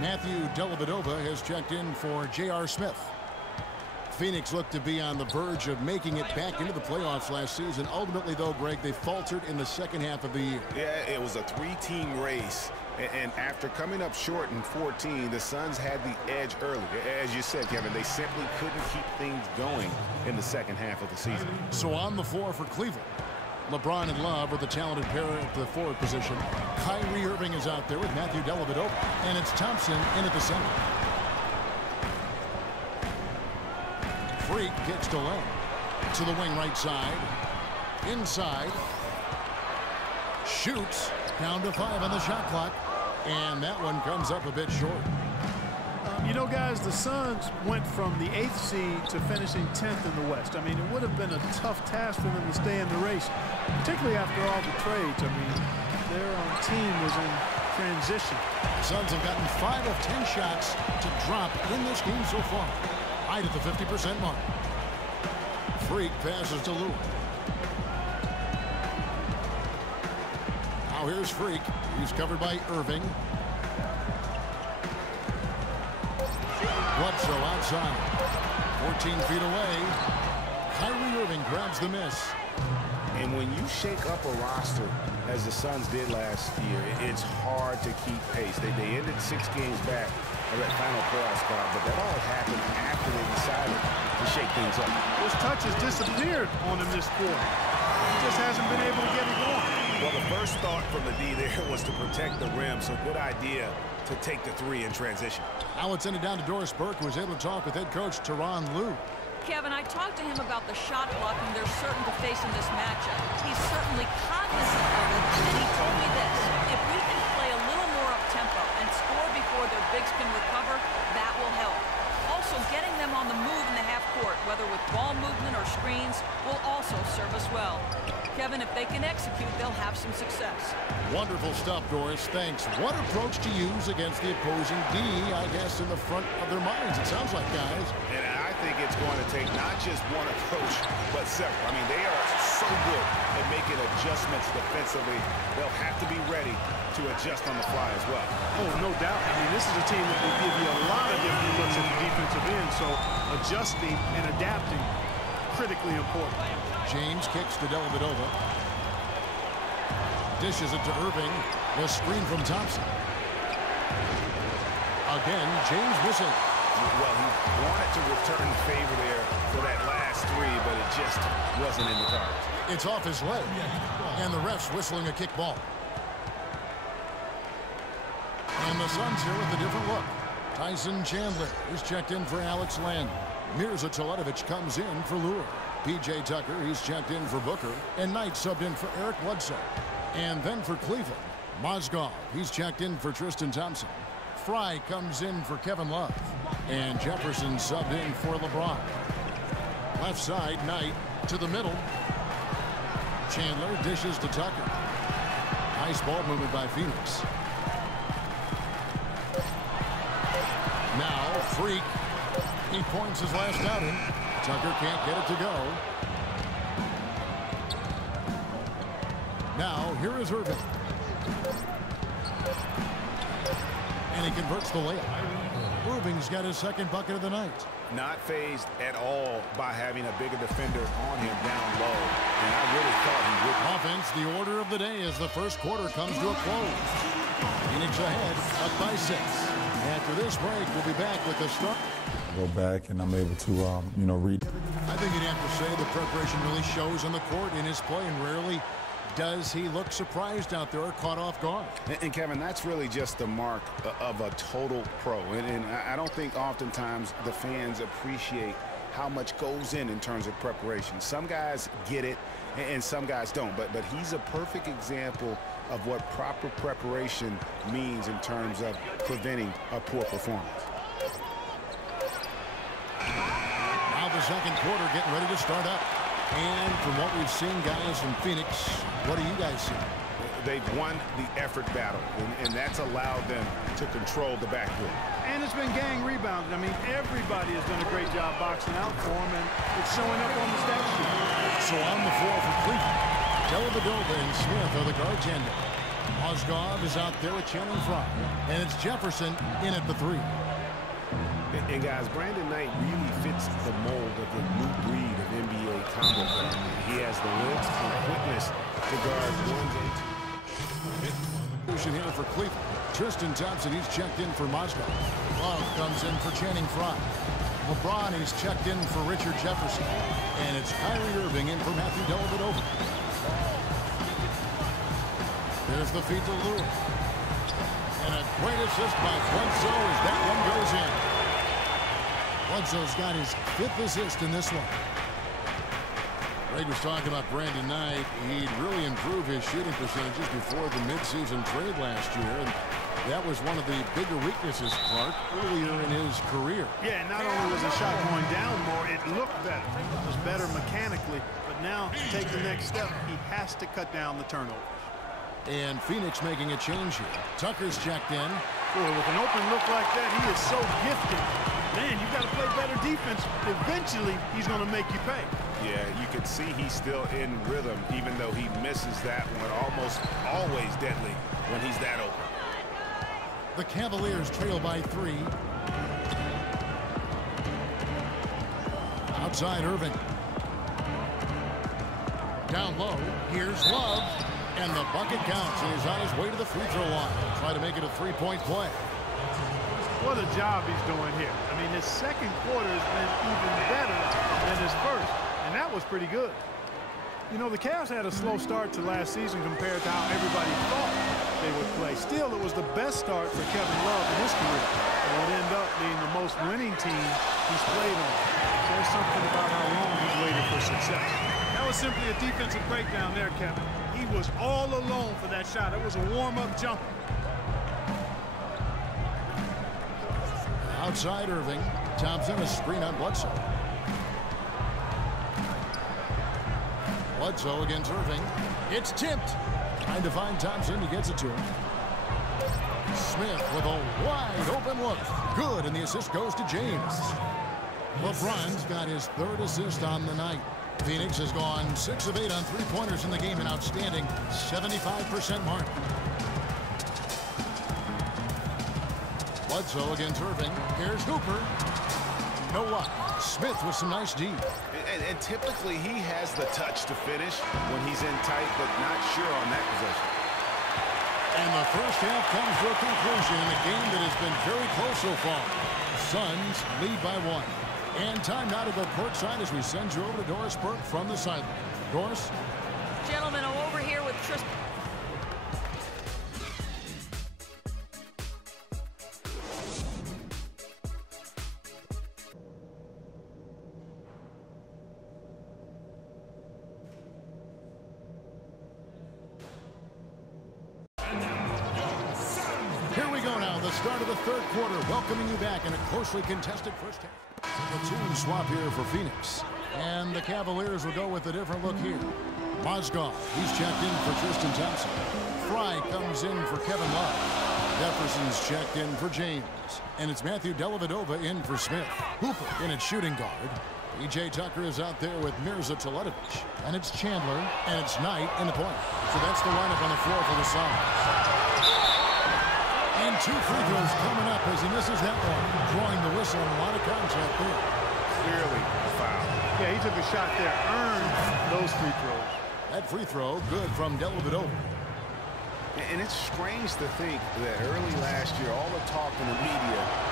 Matthew Dellavedova has checked in for J.R. Smith. Phoenix looked to be on the verge of making it back into the playoffs last season. Ultimately, though, Greg, they faltered in the second half of the year. Yeah, it was a three-team race. And after coming up short in 14, the Suns had the edge early. As you said, Kevin, they simply couldn't keep things going in the second half of the season. So on the floor for Cleveland, LeBron and Love are the talented pair at the forward position. Kyrie Irving is out there with Matthew Dellavedova. And it's Thompson in at the center. Freak gets to lane. To the wing right side. Inside. Shoots. Down to 5 on the shot clock. And that one comes up a bit short. You know, guys, the Suns went from the 8th seed to finishing 10th in the West. I mean, it would have been a tough task for them to stay in the race, particularly after all the trades. I mean, their team was in transition. Suns have gotten 5 of 10 shots to drop in this game so far. Right at the 50% mark. Freak passes to Lou. Now here's Freak. He's covered by Irving. Bledsoe outside. 14 feet away. Kyrie Irving grabs the miss. And when you shake up a roster, as the Suns did last year, it's hard to keep pace. They ended 6 games back of that final playoff spot, but that all happened after they decided to shake things up. Those touches disappeared on him this quarter. He just hasn't been able to get it going. Well, the first thought from the D there was to protect the rim, so good idea to take the 3 in transition. Now it's ended down to Doris Burke, who was able to talk with head coach Tyronn Lue. Kevin, I talked to him about the shot blocking they're certain to face in this matchup. He's certainly cognizant of it, and he told me this. If we can play a little more up-tempo and score before their bigs can recover, that will help. Also, getting them on the move in the half court, whether with ball movement or screens, will also serve us well. Kevin, if they can execute, they'll have some success. Wonderful stuff, Doris. Thanks. What approach to use against the opposing D, I guess, in the front of their minds, it sounds like, guys. And I think it's going to take not just one approach, but several. I mean, they are so good at making adjustments defensively. They'll have to be ready to adjust on the fly as well. Oh, no doubt. I mean, this is a team that will give you a lot of different looks at the defensive end, so adjusting and adapting, critically important. James kicks to Dellavedova. Dishes it to Irving. The screen from Thompson. Again, James missing. Well, he wanted to return the favor there for that last 3, but it just wasn't in the cards. It's off his leg. And the ref's whistling a kick ball. And the Suns here with a different look. Tyson Chandler is checked in for Alex Len. Mirza Teletovic comes in for Lure. P.J. Tucker, he's checked in for Booker. And Knight subbed in for Eric Bledsoe. And then for Cleveland, Mozgov, he's checked in for Tristan Thompson. Fry comes in for Kevin Love. And Jefferson subbed in for LeBron. Left side, Knight to the middle. Chandler dishes to Tucker. Nice ball movement by Phoenix. Now, Freak. He points his last outing. Tucker can't get it to go. Now, here is Irving. And he converts the layup. Irving's got his second bucket of the night. Not fazed at all by having a bigger defender on him down low. And I really thought he would. Offense, the order of the day as the first quarter comes to a close. Phoenix ahead, up by 6. After this break, we'll be back with the start. Go back and I'm able to, read. I think you'd have to say the preparation really shows on the court in his play, and rarely does he look surprised out there or caught off guard. And Kevin, that's really just the mark of a total pro. And I don't think oftentimes the fans appreciate how much goes in terms of preparation. Some guys get it and some guys don't. But he's a perfect example of what proper preparation means in terms of preventing a poor performance. Now the second quarter getting ready to start up. And from what we've seen, guys, from Phoenix, what do you guys see? They've won the effort battle, and that's allowed them to control the backcourt. And it's been gang rebounded. I mean, everybody has done a great job boxing out for him, and it's showing up on the stat sheet. So on the floor for Cleveland, Dellavedova and Smith are the guard tandem. Mozgov is out there with Channing Frye. And it's Jefferson in at the 3. And guys, Brandon Knight really fits the mold of the new breed of NBA combo guard. He has the length and quickness to guard ones and twos. Here for Cleveland. Tristan Thompson, he's checked in for Mozgov. Love comes in for Channing Frye. LeBron, he's checked in for Richard Jefferson. And it's Kyrie Irving in for Matthew Dellavedova. There's the feed to Lewis. And a great assist by Bledsoe as that one goes in. Bledsoe's got his 5th assist in this one. Greg was talking about Brandon Knight. He'd really improved his shooting percentages before the midseason trade last year. And that was one of the bigger weaknesses, Clark, earlier in his career. Yeah, not only was the shot going down more, it looked better. It was better mechanically. But now, to take the next step, he has to cut down the turnovers. And Phoenix making a change here. Tucker's checked in. Boy, with an open look like that, he is so gifted. Man, you got to play better defense. Eventually, he's going to make you pay. Yeah, you can see he's still in rhythm, even though he misses that one. Almost always deadly when he's that open. The Cavaliers trail by 3. Outside Irving. Down low. Here's Love. And the bucket counts. And he's on his way to the free throw line. Try to make it a 3-point play. What a job he's doing here. I mean, his second quarter has been even better than his first. And that was pretty good. You know, the Cavs had a slow start to last season compared to how everybody thought they would play. Still, it was the best start for Kevin Love in his career. It would end up being the most winning team he's played on. There's something about how long he's waited for success. That was simply a defensive breakdown there, Kevin. He was all alone for that shot. It was a warm-up jumper. Outside Irving. Thompson, a screen on Bledsoe. Bledsoe against Irving. It's tipped. Trying to find Thompson. He gets it to him. Smith with a wide open look. Good, and the assist goes to James. LeBron's got his 3rd assist on the night. Phoenix has gone 6 of 8 on 3-pointers in the game, an outstanding 75% mark. Bledsoe against Irving. Here's Hooper. No luck. Smith with some nice D. And typically he has the touch to finish when he's in tight, but not sure on that possession. And the first half comes to a conclusion in a game that has been very close so far. Suns lead by 1. And time now to go courtside as we send you over to Doris Burke from the sideline. Doris? Gentlemen, I'm over here with Tristan. Here we go now, the start of the 3rd quarter, welcoming you back in a closely contested first half. The team swap here for Phoenix. And the Cavaliers will go with a different look here. Mozgov, he's checked in for Tristan Thompson. Frye comes in for Kevin Love. Jefferson's checked in for James. And it's Matthew Dellavedova in for Smith. Hooper in at shooting guard. P.J. Tucker is out there with Mirza Teletovic. And it's Chandler, and it's Knight in the point. So that's the lineup on the floor for the Suns. And 2 free throws coming up as he misses that one. Drawing the whistle and a lot of contact there. Clearly a foul. Yeah, he took a shot there, earned those free throws. That free throw good from Dellavedova. And it's strange to think that early last year, all the talk in the media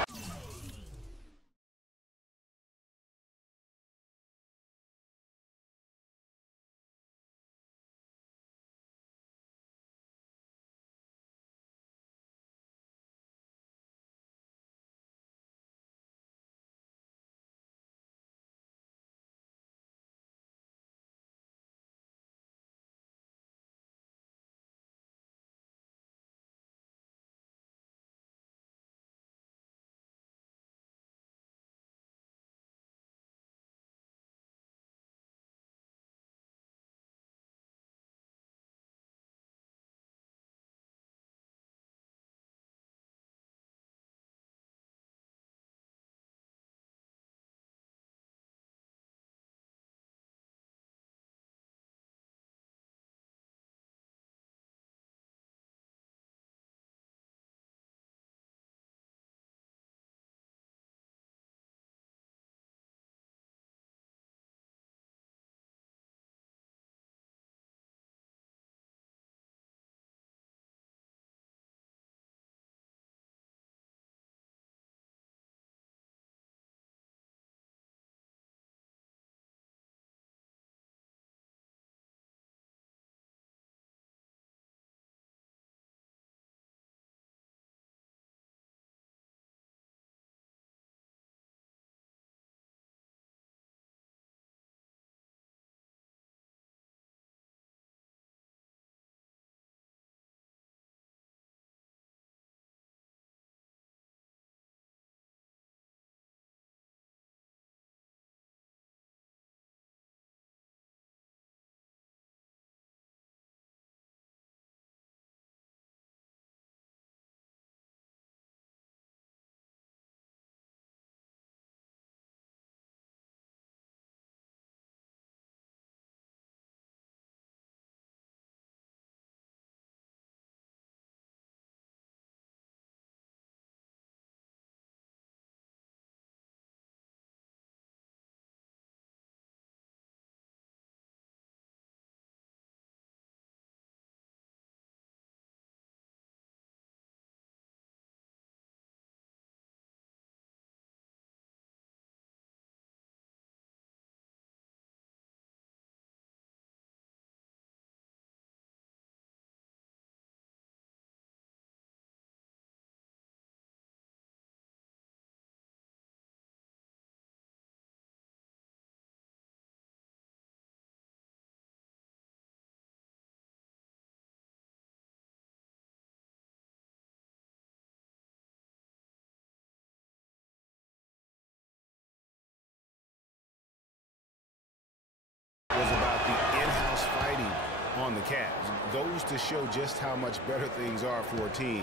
on the Cavs. Goes to show just how much better things are for a team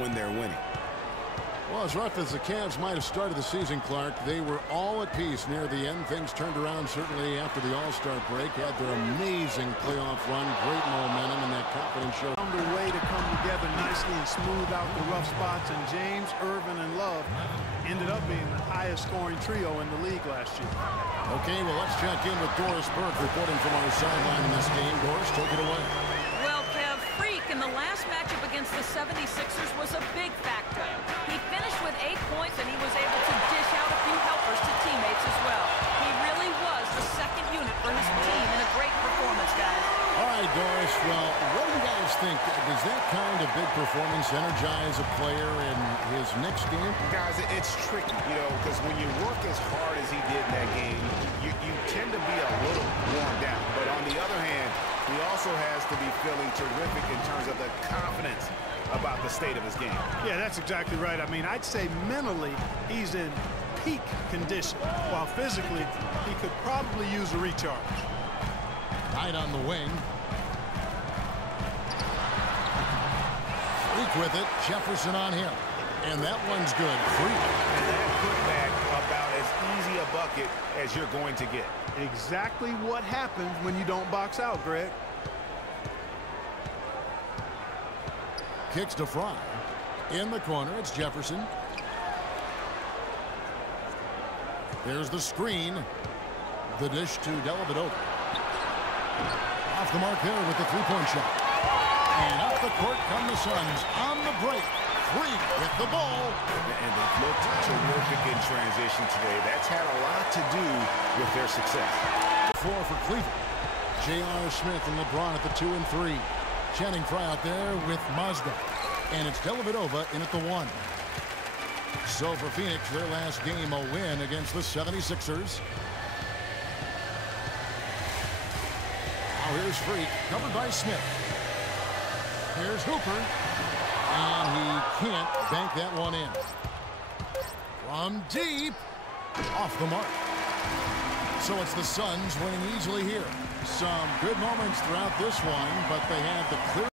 when they're winning. Well, as rough as the Cavs might have started the season, Clark, they were all at peace near the end. Things turned around certainly after the All-Star break. Had their amazing playoff run, great momentum, and that confidence show. Found a way to come together nicely and smooth out the rough spots, and James, Irvin, and Love ended up being the highest scoring trio in the league last year. Okay, well, let's check in with Doris Burke reporting from our sideline in this game. Doris, take it away. Well, Kev, Freak in the last matchup against the 76ers was a big factor. He finished with 8 points, and he was able to dish out a few helpers to teammates as well. He really was the second unit for his team in a great performance, guys. All right, Doris, well, what do you guys think? Does that kind of big performance energize a player in his next game? Guys, it's tricky, because when you work as hard as he did in that game, you tend to be a little worn down. But on the other hand, he also has to be feeling terrific in terms of the confidence about the state of his game. Yeah, that's exactly right. I mean, I'd say mentally he's in peak condition, while physically he could probably use a recharge. Knight on the wing. Freak with it. Jefferson on him. And that one's good. Freak. And that putback about as easy a bucket as you're going to get. Exactly what happens when you don't box out, Greg. Kicks to Fry. In the corner, it's Jefferson. There's the screen. The dish to Dellavedova. Off the mark there with the three-point shot. And up the court come the Suns on the break. Freak with the ball. And they've looked terrific in transition today. That's had a lot to do with their success. 4 for Cleveland. J.R. Smith and LeBron at the 2 and 3. Channing Frye out there with Mazda. And it's Dellavedova in at the 1. So for Phoenix, their last game a win against the 76ers. Now here's Freak, covered by Smith. Here's Hooper. And he can't bank that one in. From deep. Off the mark. So it's the Suns winning easily here. Some good moments throughout this one, but they had the clear